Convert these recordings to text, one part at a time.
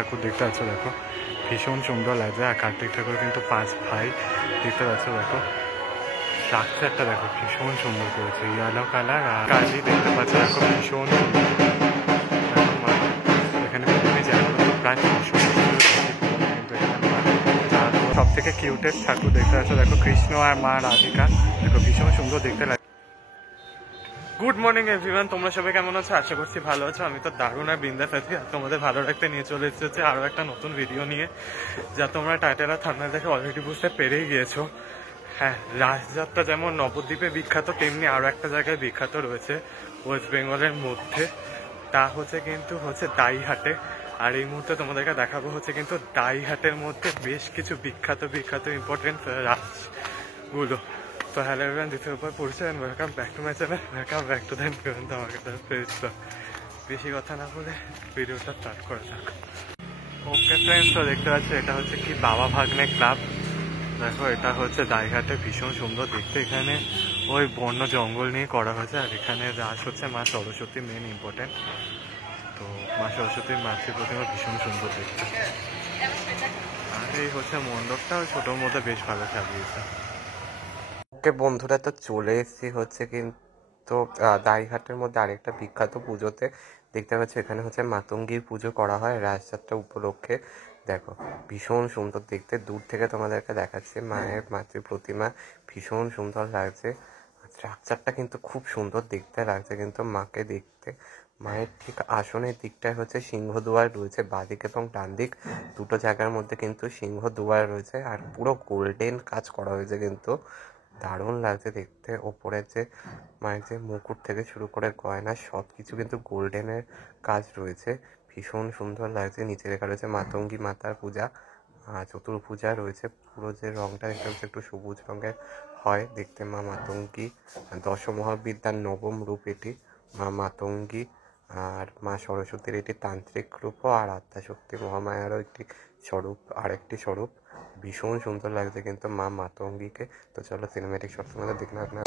ঠাকুর দেখতে পাচ্ছ দেখো, ভীষণ সুন্দর লাগছে। আর কার্তিক ঠাকুর কিন্তু 5 ভাই দেখতে পাচ্ছ দেখো। স্ট্রাকচারটা দেখো ভীষণ সুন্দর করেছে, ইয়েলো কালার আর কালি দেখতে পাচ্ছ দেখো, ভীষণ সুন্দর। এখানে প্রায় সব থেকে কিউটেস্ট ঠাকুর দেখতে পাচ্ছ দেখো, কৃষ্ণ আর মা রাধিকা দেখো, ভীষণ সুন্দর দেখতে লাগে। গুড মর্নিং এভরিওয়ান, তোমরা সবাই কেমন আছো? আশা করছি ভালো আছো। আমি তো দারুণ আর বিন্দাস আছি। আর তোমাদের ভালো রাখতে নিয়ে চলে এসেছে আরও একটা নতুন ভিডিও নিয়ে, যা তোমরা টাইটেল আর থাম্বনেল দেখে অলরেডি বুঝতে পেরেই গিয়েছো। হ্যাঁ, রাসযাত্রা যেমন নবদ্বীপে বিখ্যাত, তেমনি আরও একটা জায়গায় বিখ্যাত রয়েছে ওয়েস্ট বেঙ্গলের মধ্যে। তা হচ্ছে দাইহাটে। আর এই মুহূর্তে তোমাদেরকে দেখাবো কিন্তু দাইহাটের মধ্যে বেশ কিছু বিখ্যাত ইম্পর্টেন্ট রাসগুলো। তো হ্যালো এভরিওয়ান, দিস ইজ উপর পরিচয় and welcome back to my channel, welcome back to the আমাকে বেশি কথা না বলে ভিডিওটা স্টার্ট করে থাক। ওকে ফ্রেন্ডস, তো দেখতে পাচ্ছি এটা হচ্ছে কি বাবা ভাগ্নে ক্লাব। দেখো, এটা হচ্ছে দাইঘাটে, ভীষণ সুন্দর দেখতে। এখানে ওই বন্য জঙ্গল নিয়ে করা হয়েছে। আর এখানে রাস হচ্ছে মা সরস্বতী, মেন ইম্পর্টেন্ট। তো মা সরস্বতীর মাতৃ প্রতিমা ভীষণ সুন্দর দেখতে। আর এই হচ্ছে মণ্ডপটা, ওই ছোটোর মধ্যে বেশ ভালো সাজিয়েছে। ওকে বন্ধুরা, তো চলে এসেছি কিন্তু দাইঘাটের মধ্যে আরেকটা বিখ্যাত পুজোতে। দেখতে পাচ্ছি এখানে হচ্ছে মাতঙ্গীর পুজো করা হয় রাসযাত্রা উপলক্ষে। দেখো, ভীষণ সুন্দর দেখতে। দূর থেকে তোমাদেরকে দেখাচ্ছি মায়ের মাতৃ প্রতিমা, ভীষণ সুন্দর লাগছে। স্ট্রাকচারটা কিন্তু খুব সুন্দর দেখতে লাগছে কিন্তু মাকে দেখতে। মায়ের ঠিক আসনের দিকটায় হচ্ছে সিংহদুয়ার রয়েছে, বাঁদিক এবং ডান দিক দুটো জায়গার মধ্যে কিন্তু সিংহদুয়ার রয়েছে। আর পুরো গোল্ডেন কাজ করা হয়েছে কিন্তু, দারুণ লাগছে দেখতে। ওপরের যে মায়ের যে মুকুট থেকে শুরু করে গয়না সব কিছু কিন্তু গোল্ডেনের কাজ রয়েছে, ভীষণ সুন্দর লাগছে। নিচে লেখা রয়েছে মাতঙ্গী মাতার পূজা, চতুর্পূজা রয়েছে। পুরো যে রঙটা দেখতে হচ্ছে একটু সবুজ রঙের হয় দেখতে। মা মাতঙ্গী দশমহাবিদ্যার নবম রূপ এটি, মা মাতঙ্গী। আর মা সরস্বতীর এটি তান্ত্রিক রূপও, আর আদ্যাশক্তি মহামায়ারও একটি স্বরূপ, আরেকটি স্বরূপ। ভীষণ সুন্দর লাগছে কিন্তু মা মাতঙ্গীকে। তো চলো সিনেমেটিক শর্টস মধ্যে দেখলাম আপনার।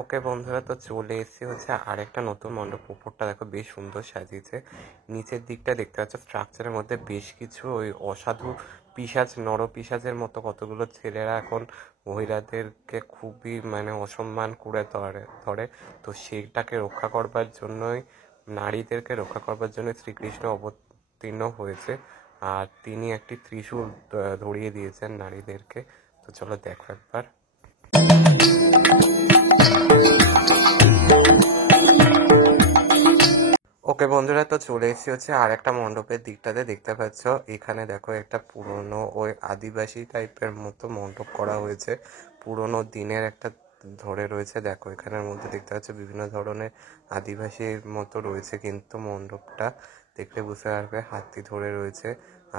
ওকে বন্ধুরা, তো চলে এসেছি হচ্ছে আরেকটা নতুন মণ্ডপ। উপরটা দেখো বেশ সুন্দর সাজিয়েছে। নিচের দিকটা দেখতে পাচ্ছ স্ট্রাকচারের মধ্যে বেশ কিছু ওই অসাধু পিশাচ, নরপিশাচের মতো কতগুলো ছেলেরা এখন মহিলাদেরকে খুবই অসম্মান করে ধরে। তো সেটাকে রক্ষা করবার জন্যই, নারীদেরকে রক্ষা করবার জন্য শ্রীকৃষ্ণ অবতীর্ণ হয়েছে। আর তিনি একটি ত্রিশূল ধরিয়ে দিয়েছেন নারীদেরকে। তো চলো দেখো একবার। ওকে বন্ধুরা, তো চলে এসেছি হচ্ছে আর একটা মণ্ডপের দিকটাতে। দেখতে পাচ্ছ এখানে দেখো একটা পুরনো ওই আদিবাসী টাইপের মতো মণ্ডপ করা হয়েছে, পুরনো দিনের একটা ধরে রয়েছে। দেখো এখানের মধ্যে দেখতে পাচ্ছ বিভিন্ন ধরনের আদিবাসীর মতো রয়েছে কিন্তু মণ্ডপটা দেখলে বুঝতে পারবে, হাতি ধরে রয়েছে।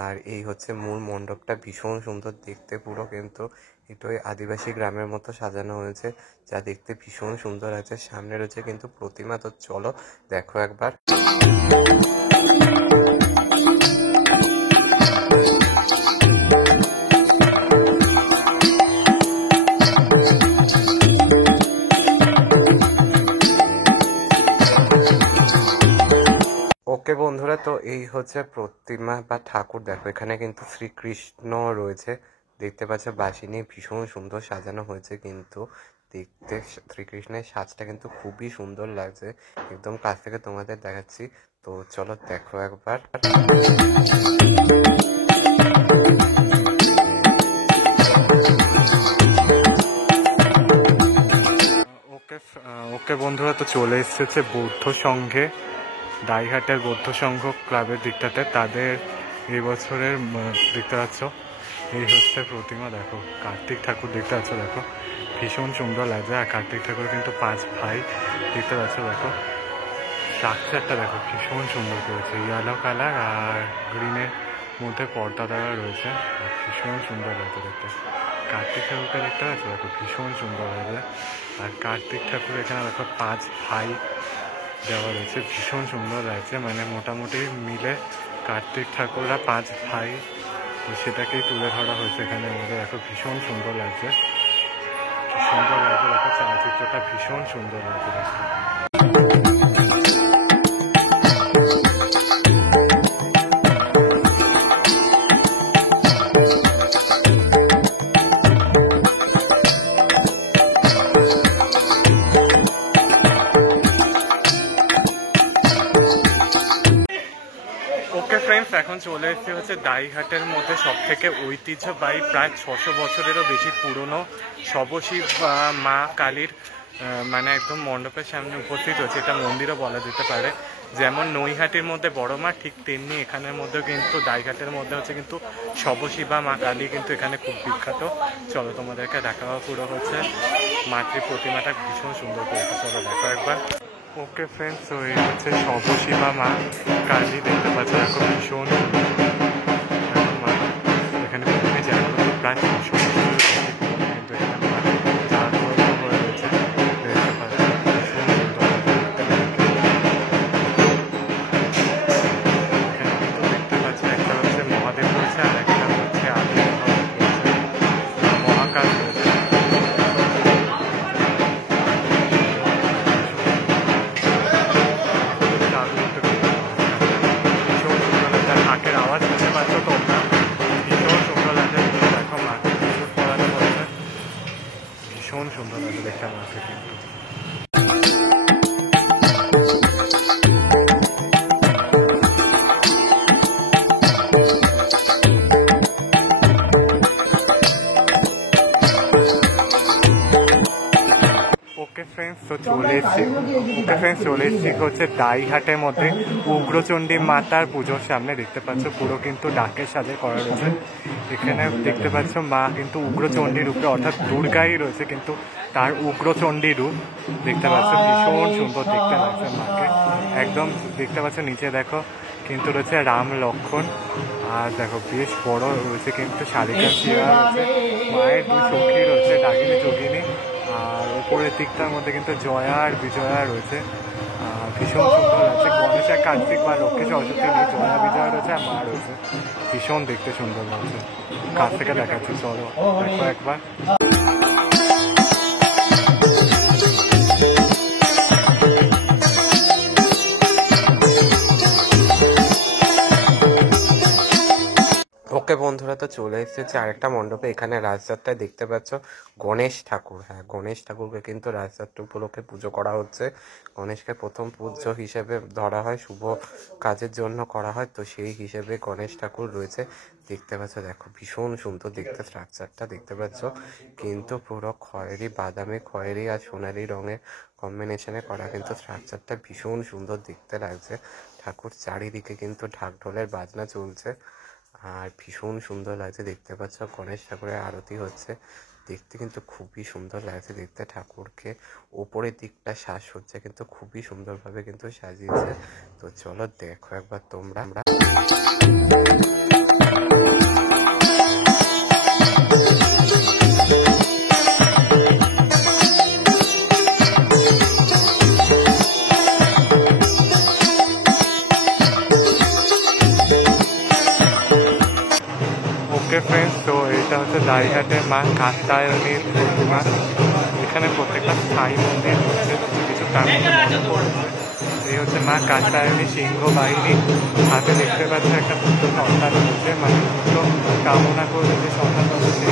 আর এই হচ্ছে মূল মণ্ডপটা, ভীষণ সুন্দর দেখতে পুরো কিন্তু। একটু ওই আদিবাসী গ্রামের মতো সাজানো হয়েছে, যা দেখতে ভীষণ সুন্দর আছে। সামনে রয়েছে কিন্তু প্রতিমা। তো চলো দেখো একবার। ওকে বন্ধুরা, তো এই হচ্ছে প্রতিমা বা ঠাকুর। দেখো এখানে কিন্তু শ্রীকৃষ্ণ রয়েছে, দেখতে পাচ্ছ বাঁশি নিয়ে, ভীষণ সুন্দর সাজানো হয়েছে কিন্তু দেখতে। শ্রীকৃষ্ণের সাজটা কিন্তু খুবই সুন্দর লাগছে, একদম কাছ থেকে তোমাদের দেখাচ্ছি। তো চলো দেখো একবার। ওকে বন্ধুরা, তো চলে এসেছে বৌদ্ধ সংঘে, দাইহাটের বৌদ্ধ সংঘ ক্লাবের দিকটাতে। তাদের এই বছরের দেখতে পাচ্ছ এই হচ্ছে প্রতিমা। দেখো কার্তিক ঠাকুর দেখতে পাচ্ছ দেখো, ভীষণ সুন্দর লাগছে। আর কার্তিক ঠাকুর কিন্তু 5 ভাই দেখতে পাচ্ছ দেখো। স্ট্রাকচারটা দেখো ভীষণ সুন্দর করেছে, ইয়েলো কালার আর গ্রিনের মধ্যে পর্দা দেওয়া রয়েছে, আর ভীষণ সুন্দর লাগছে দেখতে। কার্তিক ঠাকুরটা দেখতে পাচ্ছ দেখো, ভীষণ সুন্দর লাগছে। আর কার্তিক ঠাকুর এখানে দেখো 5 ভাই দেওয়া রয়েছে, ভীষণ সুন্দর লাগছে। মোটামুটি মিলে কার্তিক ঠাকুররা 5 ভাই, তো সেটাকেই তুলে ধরা হয়েছে এখানের মধ্যে। দেখো ভীষণ সুন্দর লাগছে, সুন্দর লাগছে চিত্রটা ভীষণ সুন্দর লাগছে দেখতে। ওকে ফ্রেন্ডস, এখন চলে এসেছি হচ্ছে দাইহাটের মধ্যে সব থেকে ঐতিহ্যবাহী প্রায় 600 বছরেরও বেশি পুরনো শবশিব মা কালীর মানে একদম মণ্ডপের সামনে উপস্থিত হয়েছে। এটা মন্দিরও বলা যেতে পারে। যেমন নৈহাটির মধ্যে বড় মা, ঠিক তেমনি এখানের মধ্যেও কিন্তু দাইঘাটের মধ্যে হচ্ছে কিন্তু শবশিবা মা কালী কিন্তু এখানে খুব বিখ্যাত। চলো তোমাদেরকে দেখাবো পুরো হচ্ছে মাতৃ প্রতিমাটা ভীষণ সুন্দর করেছে, চলো দেখো একবার। ওকে ফ্রেন্ডস, তো এই হচ্ছে শবশিবা মা কালী, দেখতে পাচ্ছ দেখো ভীষণ মা। এখানে প্রথমে জায়গা প্রায় 600 বছরের কিন্তু এখানে মা জাগ্রত হয়ে রয়েছে, দেখতে পাচ্ছ ভীষণ সুন্দর। এখানে কিন্তু দেখতে পাচ্ছি একটা হচ্ছে মহাদেব রয়েছে আর একটা হচ্ছে আদি মহাকাল রয়েছে। ঢাকের আওয়াজ শুনতে পাচ্ছ তোমরা, ভীষণ সুন্দর লাগে। দেখো মাকে প্রচুর পড়ানো হয়েছে, ভীষণ সুন্দর লাগে দেখে মাকে কিন্তু। ওকে ফ্রেন্ডস, তো চলে এসেছি হচ্ছে দাইহাটের মধ্যে উগ্রচণ্ডী মাতার পুজোর সামনে। দেখতে পাচ্ছ পুরো কিন্তু ডাকের সাথে করা রয়েছে। এখানে দেখতে পাচ্ছ মা কিন্তু উগ্রচণ্ডী রূপে, অর্থাৎ দুর্গাই রয়েছে কিন্তু তার উগ্রচণ্ডী রূপ দেখতে পাচ্ছ, ভীষণ সুন্দর দেখতে লাগছে মাকে একদম। দেখতে পাচ্ছ নিচে দেখো কিন্তু রয়েছে রাম লক্ষ্মণ, আর দেখো বেশ বড় রয়েছে কিন্তু শালিকা শিরা রয়েছে, মায়ের দুই সখী রয়েছে ডাকিনী যোগিনী, আর উপরের দিকটার মধ্যে কিন্তু জয়া আর বিজয়া রয়েছে। ভীষণ সুন্দর লাগছে। গণেশ আর কার্তিক বা লক্ষ্মী সরস্বতী নিয়ে জয়া বিজয়া রয়েছে আর মা রয়েছে, ভীষণ দেখতে সুন্দর লাগছে। কাছ থেকে দেখাচ্ছি, চলো দেখো একবার। ওকে বন্ধুরা, তো চলে এসেছে আরেকটা মণ্ডপে। এখানে রাজযাত্রায় দেখতে পাচ্ছ গণেশ ঠাকুর। হ্যাঁ, গণেশ ঠাকুরকে কিন্তু রাজযাত্রা উপলক্ষে পুজো করা হচ্ছে। গণেশকে প্রথম পূজ্য হিসেবে ধরা হয়, শুভ কাজের জন্য করা হয়, তো সেই হিসেবে গণেশ ঠাকুর রয়েছে। দেখতে পাচ্ছ দেখো ভীষণ সুন্দর দেখতে স্ট্রাকচারটা, দেখতে পাচ্ছ কিন্তু পুরো খয়েরি, বাদামি খয়েরি আর সোনালি রঙের কম্বিনেশনে করা কিন্তু স্ট্রাকচারটা ভীষণ সুন্দর দেখতে লাগছে। ঠাকুর চারিদিকে কিন্তু ঢাক ঢোলের বাজনা চলছে আর ভীষণ সুন্দর লাগছে। দেখতে পাচ্ছ গণেশ ঠাকুরের আরতি হচ্ছে, দেখতে কিন্তু খুবই সুন্দর লাগছে দেখতে। ঠাকুরকে ওপরের দিকটা সাজসজ্জা কিন্তু খুবই সুন্দরভাবে কিন্তু সাজিয়েছে। তো চলো দেখো একবার তোমরা। ওকে ফ্রেন্ডস, তো এটা হচ্ছে দাইহাটের মা কাত্যায়নীর প্রতিমা। এখানে প্রত্যেকটা স্থায়ী মন্দির হচ্ছে, কিছু তার মধ্যে মণ্ডপ রয়েছে। এই হচ্ছে মা কাত্যায়নী সিংহ বাহিনী, হাতে দেখতে পাচ্ছে একটা পুত্র সন্তান হচ্ছে, মানে পুত্র কামনা করে যে সন্তান হচ্ছে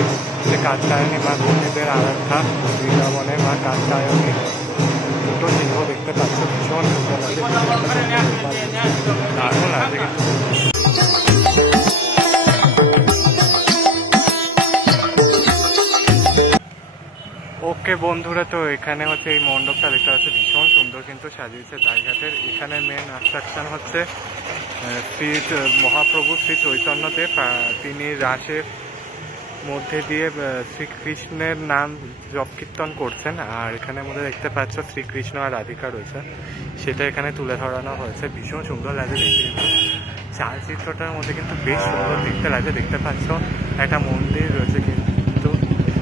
সে কাত্যায়নী মা গণেশদের আরাধ্যা। বৃন্দাবনে মা কাত্যায়নী দুটো সিংহ দেখতে পাচ্ছ, ভীষণ সুন্দর লাগে, দারুণ লাগে কিন্তু। ওকে বন্ধুরা, তো এখানে হচ্ছে এই মণ্ডপটা দেখতে পাচ্ছে ভীষণ সুন্দর কিন্তু সাজিয়েছে দাইঘাটের। এখানে মেন অ্যাট্রাকশন হচ্ছে শ্রী মহাপ্রভু শ্রী চৈতন্যদেব। তিনি রাসের মধ্যে দিয়ে শ্রীকৃষ্ণের নাম জপ কীর্তন করছেন, আর এখানের মধ্যে দেখতে পাচ্ছ শ্রীকৃষ্ণ আর রাধিকা রয়েছে, সেটা এখানে তুলে ধরানো হয়েছে। ভীষণ সুন্দর লাগে দেখতে কিন্তু চালচিত্রটার মধ্যে কিন্তু বেশ সুন্দর দেখতে লাগে। দেখতে পাচ্ছ একটা মন্দির রয়েছে কিন্তু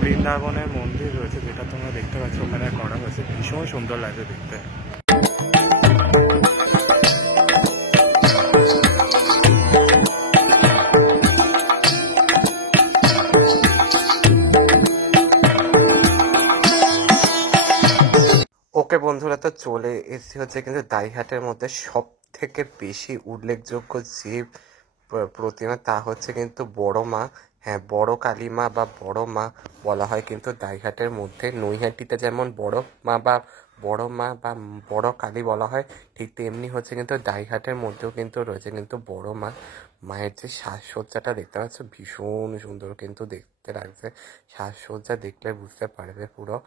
বৃন্দাবনের মন্দির রয়েছে, যেটা তোমরা দেখতে পাচ্ছ ওখানে করা হয়েছে, ভীষণ সুন্দর লাগে দেখতে। ওকে বন্ধুরা, তো চলে এসেছি হচ্ছে কিন্তু দাইহাটের মধ্যে সব থেকে বেশি উল্লেখযোগ্য যে প্রতিমা, তা হচ্ছে কিন্তু বড় মা। হ্যাঁ, বড় কালী মা বা বড় মা বলা হয় কিন্তু দাইহাটের মধ্যে। নৈহাটিতে যেমন বড় মা বা বড় কালী বলা হয়, ঠিক তেমনি হচ্ছে কিন্তু দাইহাটের মধ্যেও কিন্তু রয়েছে কিন্তু বড় মা। মায়ের যে সাজসজ্জাটা দেখতে পাচ্ছ ভীষণ সুন্দর কিন্তু দেখতে লাগছে। সাজসজ্জা দেখলে বুঝতে পারবে, পুরো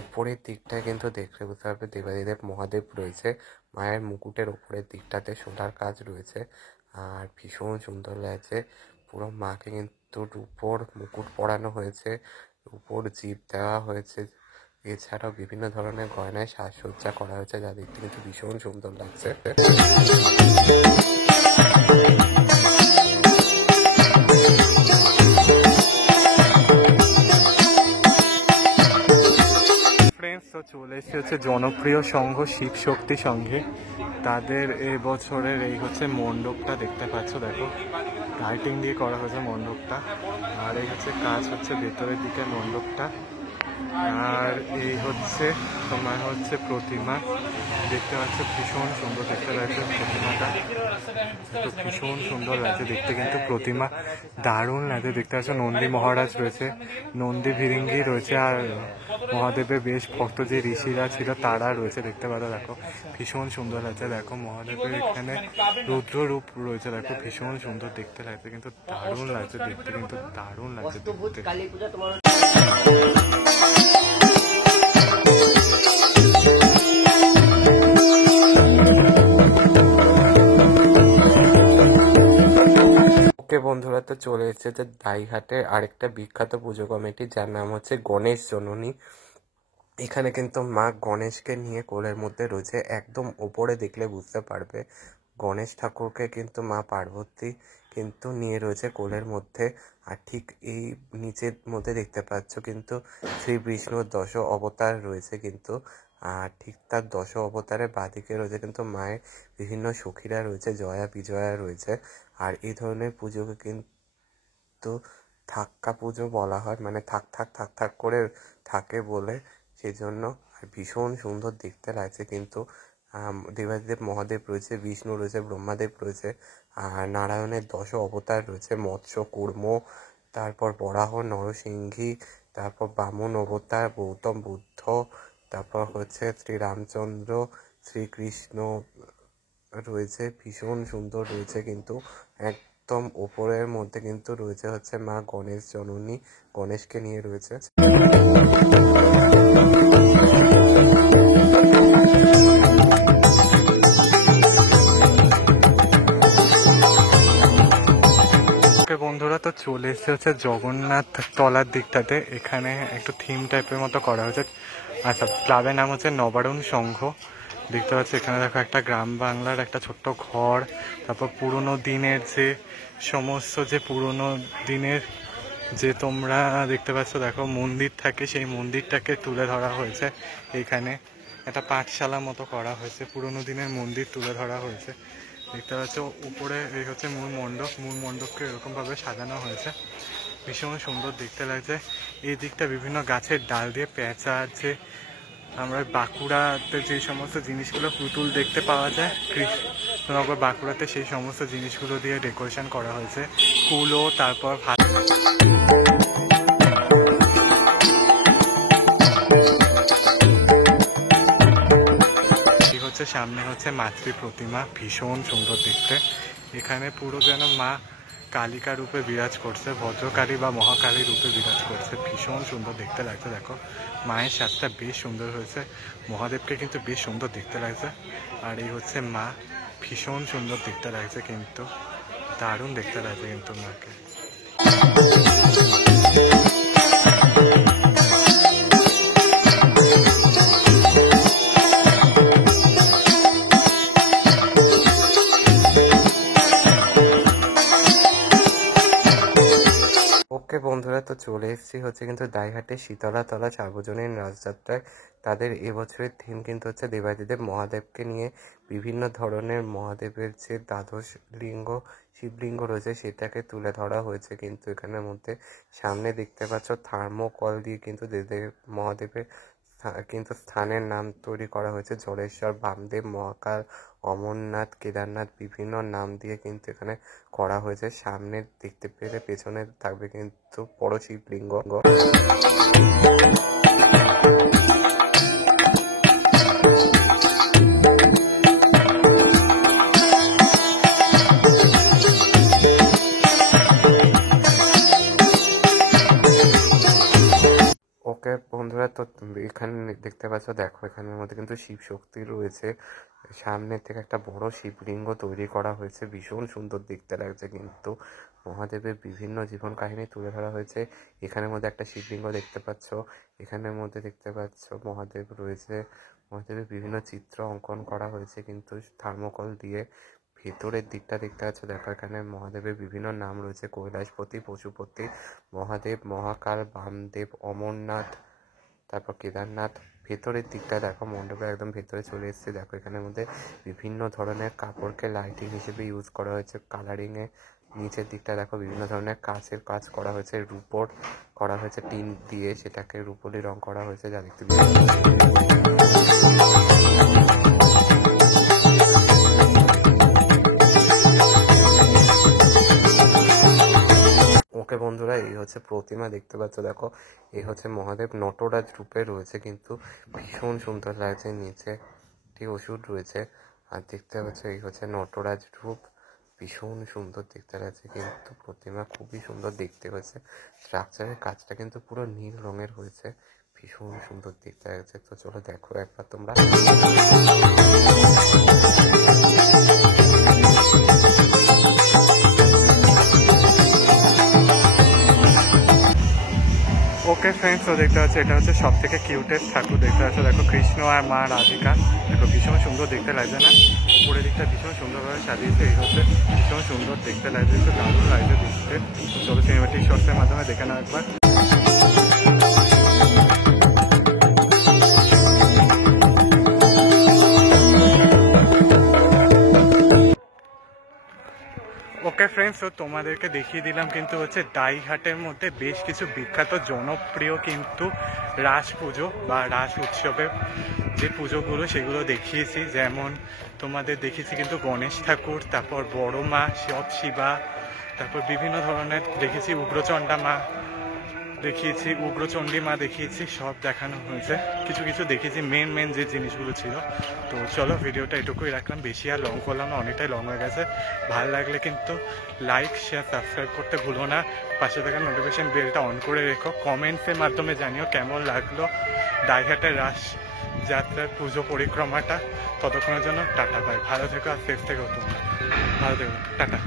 উপরের দিকটায় কিন্তু দেখলে বুঝতে পারবে দেবাদিদেব মহাদেব রয়েছে। মায়ের মুকুটের উপরের দিকটাতে সোনার কাজ রয়েছে, আর ভীষণ সুন্দর লাগছে। পুরো মাকে কিন্তু রূপোর মুকুট পরানো হয়েছে, রূপোর জিভ দেওয়া হয়েছে, এছাড়াও বিভিন্ন ধরনের গয়নায় সাজসজ্জা করা হয়েছে, যা দেখতে কিন্তু ভীষণ সুন্দর লাগছে। ফ্রেন্ডস, তো চলে এসেছে হচ্ছে জনপ্রিয় সংঘ শিব শক্তি সংঘে। তাদের এবছরের এই হচ্ছে মণ্ডপটা দেখতে পাচ্ছ, দেখো লাইটিং দিয়ে করা হয়েছে মণ্ডপটা। আর এই হচ্ছে কাজ হচ্ছে ভেতরের দিকে মণ্ডপটা। আর এই হচ্ছে তোমার হচ্ছে প্রতিমা দেখতে পাচ্ছ, ভীষণ সুন্দর দেখতে লাগছে প্রতিমাটা, তো ভীষণ সুন্দর লাগছে দেখতে কিন্তু প্রতিমা, দারুণ লাগছে দেখতে পাচ্ছ। নন্দী মহারাজ রয়েছে, নন্দী ভিরিঙ্গি রয়েছে, আর মহাদেবের বেশ ভক্ত যে ঋষিরা ছিল তারা রয়েছে দেখতে পাচ্ছ। দেখো ভীষণ সুন্দর লাগছে, দেখো মহাদেবের এখানে রুদ্র রূপ রয়েছে, দেখো ভীষণ সুন্দর দেখতে লাগছে কিন্তু দারুণ লাগছে দেখতে, কিন্তু দারুণ লাগছে দেখতে। ওকে বন্ধুরা, তো চলে এসেছে যে দাইহাটের আরেকটা বিখ্যাত পুজো কমিটি, যার নাম হচ্ছে গণেশ জননী। এখানে কিন্তু মা গণেশকে নিয়ে কোলের মধ্যে রয়েছে, একদম ওপরে দেখলে বুঝতে পারবে গণেশ ঠাকুরকে কিন্তু মা পার্বতী কিন্তু নিয়ে রয়েছে কোলের মধ্যে। আর ঠিক এই নিচের মধ্যে দেখতে পাচ্ছ কিন্তু শ্রী বিষ্ণুর দশ অবতার রয়েছে কিন্তু। আর ঠিক তার দশ অবতারের বাঁদিকে রয়েছে কিন্তু মায়ের বিভিন্ন সখীরা রয়েছে, জয়া বিজয়া রয়েছে। আর এই ধরনের পুজোকে কিন্তু থাক্কা পুজো বলা হয়, মানে থাক থাক থাক থাক করে থাকে বলে সেই জন্য। আর ভীষণ সুন্দর দেখতে লাগছে কিন্তু। দেবাদিদেব মহাদেব রয়েছে, বিষ্ণু রয়েছে, ব্রহ্মাদেব রয়েছে, আর নারায়ণের দশ অবতার রয়েছে, মৎস্য কুর্ম, তারপর বরাহ, নরসিংহী, তারপর বামন অবতার, গৌতম বুদ্ধ, তারপর হচ্ছে শ্রীরামচন্দ্র, শ্রীকৃষ্ণ রয়েছে। ভীষণ সুন্দর রয়েছে কিন্তু। একদম ওপরের মধ্যে কিন্তু রয়েছে হচ্ছে মা গণেশ জননী, গণেশকে নিয়ে রয়েছে। বন্ধুরা, তো চলে এসেছে হচ্ছে জগন্নাথ তলার দিকটাতে। এখানে একটু থিম টাইপের মতো করা হয়েছে। আচ্ছা, ক্লাবের নাম হচ্ছে নবারুণ সংঘ। দেখতে পাচ্ছি এখানে দেখো একটা গ্রাম বাংলার একটা ছোট্ট ঘর, তারপর পুরনো দিনের যে পুরনো দিনের যে তোমরা দেখতে পাচ্ছ, দেখো মন্দির থাকে, সেই মন্দিরটাকে তুলে ধরা হয়েছে। এইখানে একটা পাঠশালা মতো করা হয়েছে, পুরনো দিনের মন্দির তুলে ধরা হয়েছে দেখতে পাচ্ছ। উপরে এই হচ্ছে মূল মণ্ডপকে এরকমভাবে সাজানো হয়েছে, ভীষণ সুন্দর দেখতে লাগছে। এই দিকটা বিভিন্ন গাছের ডাল দিয়ে পেঁচা আছে। আমরা বাঁকুড়াতে যে সমস্ত জিনিসগুলো পুতুল দেখতে পাওয়া যায় কৃষ্ণনগর বাঁকুড়াতে, সেই সমস্ত জিনিসগুলো দিয়ে ডেকোরেশন করা হয়েছে, কুলো, তারপর সামনে হচ্ছে মাতৃ প্রতিমা, ভীষণ সুন্দর দেখতে। এখানে পুরো যেন মা কালিকা রূপে বিরাজ করছে, ভদ্রকালী বা মহাকালী রূপে বিরাজ করছে, ভীষণ সুন্দর দেখতে লাগছে। দেখো মায়ের সাজটা বেশ সুন্দর হয়েছে, মহাদেবকে কিন্তু বেশ সুন্দর দেখতে লাগছে। আর এই হচ্ছে মা, ভীষণ সুন্দর দেখতে লাগছে কিন্তু, দারুণ দেখতে লাগছে কিন্তু মাকে। ওকে বন্ধুরা, তো চলে এসেছি হচ্ছে কিন্তু দাইহাটের শীতলাতলা সার্বজনীন রাজযাত্রায়। তাদের এবছরের থিম কিন্তু হচ্ছে দেবাদিদেব মহাদেবকে নিয়ে বিভিন্ন ধরনের মহাদেবের যে দ্বাদশ লিঙ্গ শিবলিঙ্গ রয়েছে সেটাকে তুলে ধরা হয়েছে কিন্তু এখানের মধ্যে। সামনে দেখতে পাচ্ছ থার্মোকল দিয়ে কিন্তু মহাদেবের কিন্তু স্থানের নাম তৈরি করা হয়েছে জলেশ্বর, বামদেব, মহাকাল, অমরনাথ, কেদারনাথ বিভিন্ন নাম দিয়ে কিন্তু এখানে করা হয়েছে। সামনে দেখতে পেলে পেছনে থাকবে কিন্তু বড় শিবলিঙ্গ। ওকে বন্ধুরা, তো এখানে দেখতে পাচ্ছ, দেখো এখানের মধ্যে কিন্তু শিব শক্তি রয়েছে। সামনে থেকে একটা বড় শিবলিঙ্গ তৈরি করা হয়েছে, ভীষণ সুন্দর দেখতে লাগছে। কিন্তু মহাদেবের বিভিন্ন জীবন কাহিনী তুলে ধরা হয়েছে। এখানের মধ্যে একটা শিবলিঙ্গ দেখতে পাচ্ছ, এখানের মধ্যে দেখতে পাচ্ছ মহাদেব রয়েছে। মহাদেবের বিভিন্ন চিত্র অঙ্কন করা হয়েছে কিন্তু থার্মোকল দিয়ে। ভেতরের দিকটা দেখতে পাচ্ছ, দেখো এখানে মহাদেবের বিভিন্ন নাম রয়েছে, কৈলাসপতি, পশুপতি, মহাদেব, মহাকাল, বামদেব, অমরনাথ, তারপর কেদারনাথ। ভেতরের দিকটা দেখো, মণ্ডপের একদম ভেতরে চলে এসেছে। দেখো এখানের মধ্যে বিভিন্ন ধরনের কাপড়কে লাইটিং হিসেবে ইউজ করা হয়েছে কালারিংয়ে। নিচের দিকটা দেখো বিভিন্ন ধরনের কাঁচের কাজ করা হয়েছে, রূপোর করা হয়েছে টিন দিয়ে, সেটাকে রূপোলি রং করা হয়েছে, যা দেখতে ওকে বন্ধুরা, এই হচ্ছে প্রতিমা দেখতে পাচ্ছ। দেখো এই হচ্ছে মহাদেব নটরাজ রূপে রয়েছে, কিন্তু ভীষণ সুন্দর লাগছে। নিচে একটি ওষুধ রয়েছে, আর দেখতে পাচ্ছ এই হচ্ছে নটরাজ রূপ, ভীষণ সুন্দর দেখতে লাগছে। কিন্তু প্রতিমা খুবই সুন্দর দেখতে হয়েছে। স্ট্রাকচারের কাজটা কিন্তু পুরো নীল রঙের হয়েছে, ভীষণ সুন্দর দেখতে লাগছে। তো চলো দেখো একবার তোমরা। ওকে ফ্রেন্ডস, তো দেখতে পাচ্ছি এটা হচ্ছে সব থেকে কিউটেস্ট ঠাকুর দেখতে পাচ্ছ। দেখো কৃষ্ণ আর মা রাধিকা, দেখো ভীষণ সুন্দর দেখতে লাগছে না? উপরের দিকটা ভীষণ সুন্দরভাবে সাজিয়েছে, এই হচ্ছে ভীষণ সুন্দর দেখতে লাগছে, একটু দারুণ লাগছে দেখতে। চলো সিনেমাটিক শর্টসের মাধ্যমে দেখে নাও একবার। ওকে ফ্রেন্ডস, তো তোমাদেরকে দেখিয়ে দিলাম কিন্তু হচ্ছে দাইহাটের মধ্যে বেশ কিছু বিখ্যাত জনপ্রিয় কিন্তু রাস পুজো বা রাস উৎসবের যে পুজোগুলো সেগুলো দেখিয়েছি। যেমন তোমাদের দেখিয়েছি কিন্তু গণেশ ঠাকুর, তারপর বড় মা, সব শিবা, তারপর বিভিন্ন ধরনের দেখেছি, উগ্রচণ্ডা মা দেখিয়েছি, উগ্রচণ্ডী মা দেখিয়েছি, সব দেখানো হয়েছে। কিছু কিছু দেখেছি মেন যে জিনিসগুলো ছিল। তো চলো ভিডিওটা এটুকুই রাখলাম, বেশি আর লং করলাম না, অনেকটাই লং হয়ে গেছে। ভালো লাগলে কিন্তু লাইক, শেয়ার, সাবস্ক্রাইব করতে ভুলো না। পাশে থাকা নোটিফিকেশন বেলটা অন করে রেখো। কমেন্টসের মাধ্যমে জানিও কেমন লাগলো দাইহাটের রাস যাত্রার পুজো পরিক্রমাটা। ততক্ষণের জন্য টাটা, বাই। ভালো থেকো আর সেফ থেকো তোমরা, ভালো থেকো, টাটা।